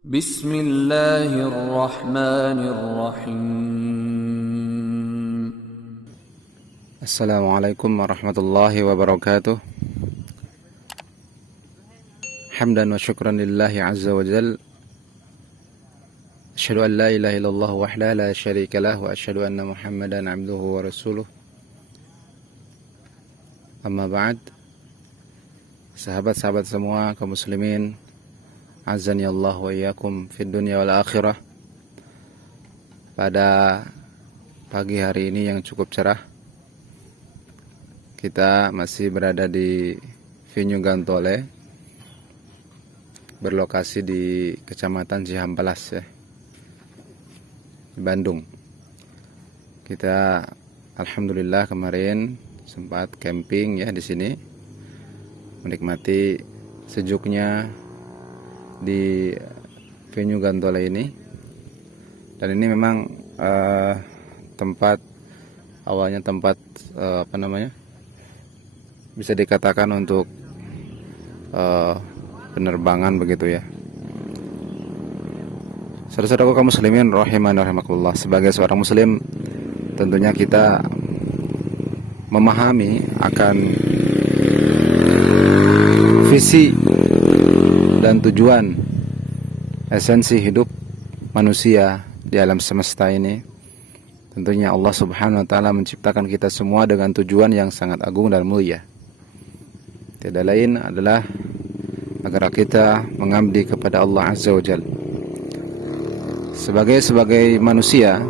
Bismillahirrahmanirrahim. Assalamualaikum warahmatullahi wabarakatuh. Hamdan wa syukran lillahi azza wa jal. Asyhadu an la ilaha illallah wahdahu la syarika lah wa asyhadu anna Muhammadan abduhu wa rasuluh. Amma ba'd. Sahabat-sahabat semua kaum muslimin, azani Allah wa iyyakum fid dunya wal akhirah. Pada pagi hari ini yang cukup cerah, kita masih berada di Venue Gantole, berlokasi di Kecamatan Cihampelas ya, di Bandung. Kita alhamdulillah kemarin sempat camping ya di sini, menikmati sejuknya di Venue Gantole ini. Dan ini memang awalnya tempat bisa dikatakan untuk penerbangan begitu ya. Saudara-saudaraku kaum muslimin rahiman rahimakumullah, sebagai seorang muslim tentunya kita memahami akan visi dan tujuan esensi hidup manusia di alam semesta ini. Tentunya Allah Subhanahu wa taala menciptakan kita semua dengan tujuan yang sangat agung dan mulia. Tidak lain adalah agar kita mengabdi kepada Allah Azza wa Jalla. Sebagai manusia,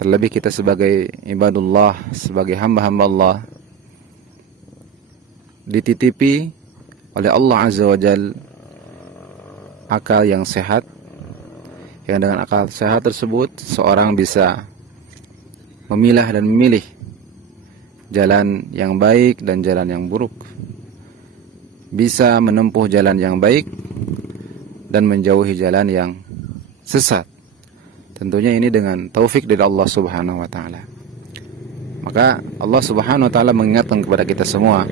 terlebih kita sebagai ibadullah, sebagai hamba-hamba Allah, dititipi oleh Allah Azza wa Jalla akal yang sehat, yang dengan akal sehat tersebut seorang bisa memilah dan memilih jalan yang baik dan jalan yang buruk, bisa menempuh jalan yang baik dan menjauhi jalan yang sesat. Tentunya ini dengan taufik dari Allah Subhanahu wa taala. Maka Allah Subhanahu wa taala mengingatkan kepada kita semua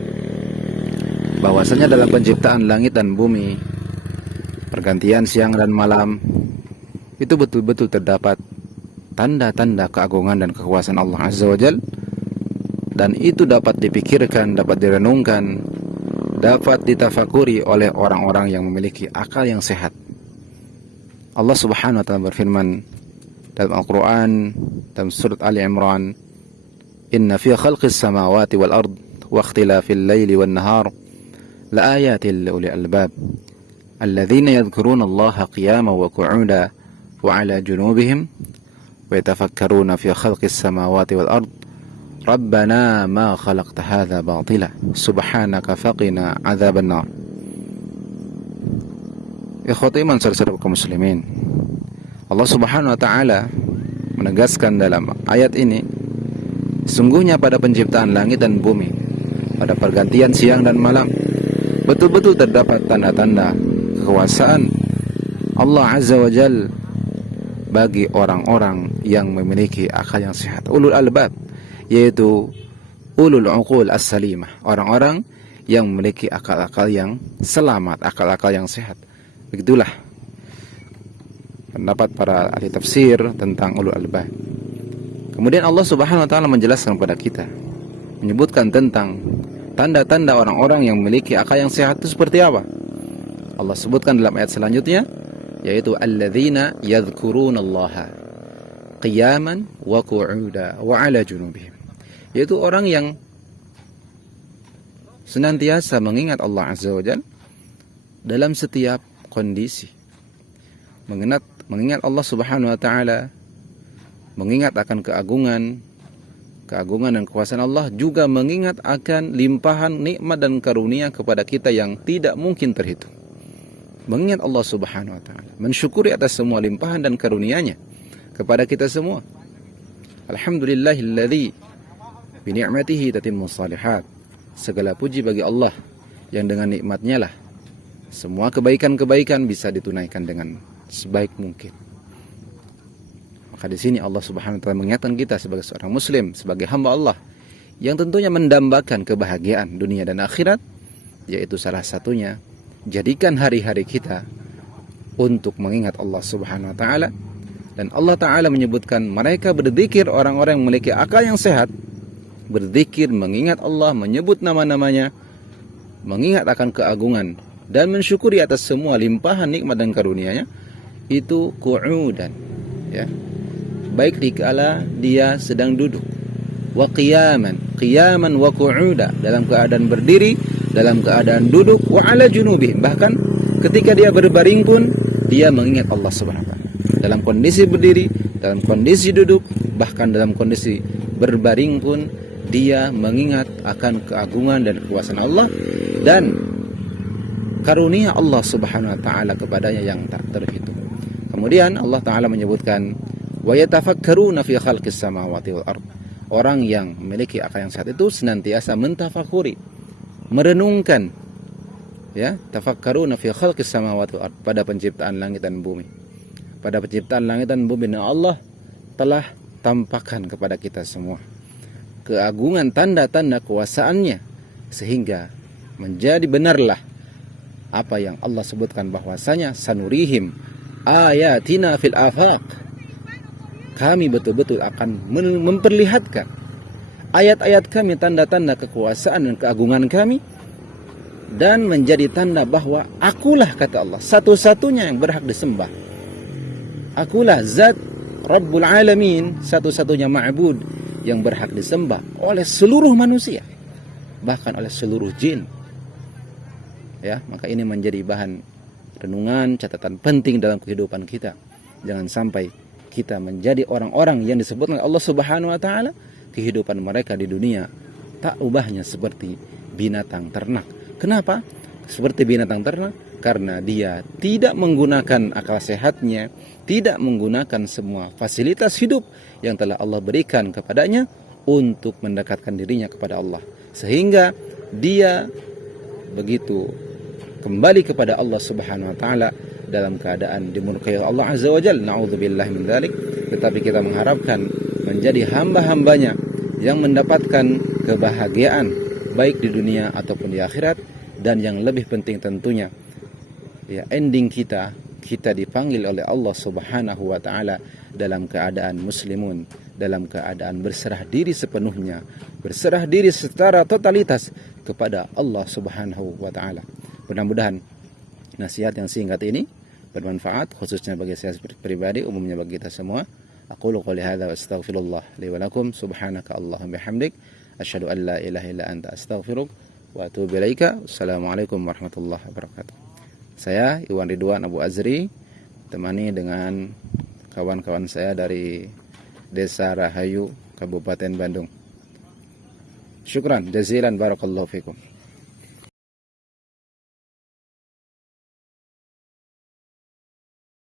bahwasanya dalam penciptaan langit dan bumi, pergantian siang dan malam, itu betul-betul terdapat tanda-tanda keagungan dan kekuasaan Allah Azza wa Jalla. Dan itu dapat dipikirkan, dapat direnungkan, dapat ditafakuri oleh orang-orang yang memiliki akal yang sehat. Allah Subhanahu wa taala berfirman dalam Al-Qur'an, dalam surat Ali Imran, "Inna fi khalqis samawati wal ard wa ikhtilafil laili wan nahar la ayatin li ulil albab alladzina yadhkuruna Allaha qiyaman wa qu'udan wa 'ala junubihim wa yatafakkaruna fi khalqis samawati wal ard Rabbana ma khalaqta hadza batila subhanaka faqina 'adzaban nar." Ikhwati iman, saudara-saudara kaum muslimin, Allah Subhanahu wa taala menegaskan dalam ayat ini, sungguhnya pada penciptaan langit dan bumi, pada pergantian siang dan malam, betul-betul terdapat tanda-tanda kekuasaan Allah Azza wa Jalla bagi orang-orang yang memiliki akal yang sehat, ulul albab, yaitu ulul uqul as-salimah, orang-orang yang memiliki akal-akal yang selamat, akal-akal yang sehat. Begitulah pendapat para ahli tafsir tentang ulul albab. Kemudian Allah Subhanahu wa taala menjelaskan kepada kita, menyebutkan tentang tanda-tanda orang-orang yang memiliki akal yang sehat itu seperti apa. Allah sebutkan dalam ayat selanjutnya, yaitu alladzina yadhkurunallaha qiyaman wa qu'udan wa 'ala junubihim, yaitu orang yang senantiasa mengingat Allah Azza wa Jalla dalam setiap kondisi. Mengingat Allah Subhanahu wa taala, mengingat akan keagungan dan kekuasaan Allah, juga mengingat akan limpahan nikmat dan karunia kepada kita yang tidak mungkin terhitung. Mengingat Allah Subhanahu wa taala, mensyukuri atas semua limpahan dan karunia-Nya kepada kita semua. Alhamdulillahilladzi bi ni'matihi tatimmus shalihat. Segala puji bagi Allah yang dengan nikmat-Nya lah semua kebaikan-kebaikan bisa ditunaikan dengan sebaik mungkin. Maka di sini Allah Subhanahu wa taala mengingatkan kita sebagai seorang muslim, sebagai hamba Allah yang tentunya mendambakan kebahagiaan dunia dan akhirat, yaitu salah satunya jadikan hari-hari kita untuk mengingat Allah Subhanahu wa taala. Dan Allah taala menyebutkan mereka berzikir, orang-orang yang memiliki akal yang sehat, berzikir, mengingat Allah, menyebut nama-namanya, mengingat akan keagungan dan mensyukuri atas semua limpahan nikmat dan karunia-Nya, itu qu'udan, ya. Baik dikala dia sedang duduk, wa qiyaman wa qu'uda, dalam keadaan berdiri, dalam keadaan duduk, wa ala junubihim, bahkan ketika dia berbaring pun dia mengingat Allah Subhanahu wa taala. Dalam kondisi berdiri, dalam kondisi duduk, bahkan dalam kondisi berbaring pun dia mengingat akan keagungan dan kekuasaan Allah dan karunia Allah Subhanahu wa taala kepadanya yang tak terhitung. Kemudian Allah taala menyebutkan wa yatafakkaruna fi khalqis samawati wal ard. Orang yang memiliki akal yang sehat itu senantiasa mentafakuri, merenungkan, ya, tafakkaruna fi khalqis samawati wal ard, pada penciptaan langit dan bumi. Pada penciptaan langit dan bumi, Allah telah tampakkan kepada kita semua keagungan, tanda-tanda kuasaannya, sehingga menjadi benarlah apa yang Allah sebutkan bahwasanya sanurihim ayatina fil afaq. Kami betul-betul akan memperlihatkan ayat-ayat kami, tanda-tanda kekuasaan dan keagungan kami, dan menjadi tanda bahwa akulah, kata Allah, satu-satunya yang berhak disembah. Akulah zat Rabbul Alamin, satu-satunya ma'bud yang berhak disembah oleh seluruh manusia, bahkan oleh seluruh jin. Ya, maka ini menjadi bahan renungan, catatan penting dalam kehidupan kita. Jangan sampai kita menjadi orang-orang yang disebut oleh Allah Subhanahu wa taala kehidupan mereka di dunia tak ubahnya seperti binatang ternak. Kenapa? Seperti binatang ternak karena dia tidak menggunakan akal sehatnya, tidak menggunakan semua fasilitas hidup yang telah Allah berikan kepadanya untuk mendekatkan dirinya kepada Allah, sehingga dia begitu kembali kepada Allah Subhanahu wa taala dalam keadaan dimurkai Allah Azza wa Jalla. Na'udzubillahi min dzalik. Tetapi kita mengharapkan menjadi hamba-hambanya yang mendapatkan kebahagiaan baik di dunia ataupun di akhirat, dan yang lebih penting tentunya, ya, ending kita dipanggil oleh Allah Subhanahu wa taala dalam keadaan muslimun, dalam keadaan berserah diri sepenuhnya, berserah diri secara totalitas kepada Allah Subhanahu wa taala. Mudah-mudahan nasihat yang singkat ini bermanfaat, khususnya bagi saya pribadi, umumnya bagi kita semua. Aqulu qouli hadza wa astaghfirullah li wa lakum, subhanaka allahumma bihamdik, asyhadu an la ilaha illa anta, astaghfiruk wa atubu ilaika. Assalamualaikum warahmatullahi wabarakatuh. Saya Iwan Ridwan Abu Azri, temani dengan kawan-kawan saya dari Desa Rahayu, Kabupaten Bandung. Syukran jazilan, barakallahu fikum.